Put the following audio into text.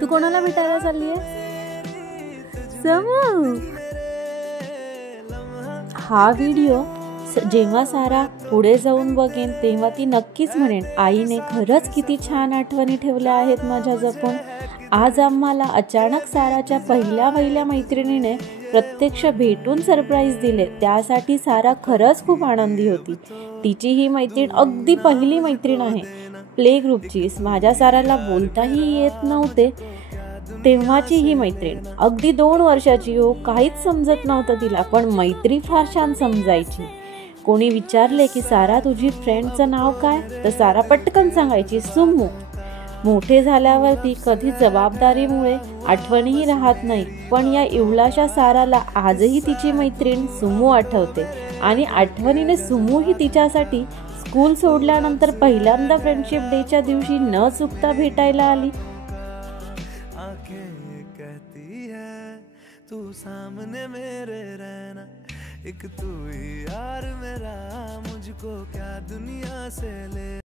तू कोणाला भेटायला चालली आहे? समू. हा व्हिडिओ जेव्हा सारा पुढे जाऊन बघेन तेव्हा ती नक्कीच म्हणेन, आईने खरंच किती छान आठवणी ठेवल्या आहेत माझ्या जपून. आज आम्हाला अचानक साराच्या पहिल्या मैत्रिणीने प्रत्यक्ष भेटून सरप्राईज दिले. त्यासाठी सारा खरंच खूप आनंदी होती. तिची ही मैत्रीण अगदी पहिली मैत्रीण आहे, प्ले ग्रुपची. माझ्या साराला बोलताही येत नव्हते तेव्हाची ही मैत्रीण. अगदी 2 वर्षाची हो, काहीच समजत नव्हतं तिला, पण मैत्री फार छान समजायची. कोणी विचारले की सारा तुझी फ्रेंडचं नाव काय, तर सारा पटकन सांगायची सुमू. मोठे झाल्यावरती कधी जबाबदारीमुळे आठवणही राहत नाही, पण या इवलाशा साराला आजही तिची मैत्रीण सुमू आठवते. आणि आठवणीने सुमू ही तिच्यासाठी स्कूल सोडल्यानंतर पहिल्यांदा फ्रेंडशिप डेच्या दिवशी न चुकता भेटायला आली. कहती है तू सामने मेरे रहना, एक तू ही यार मेरा, मुझको क्या दुनिया से ले।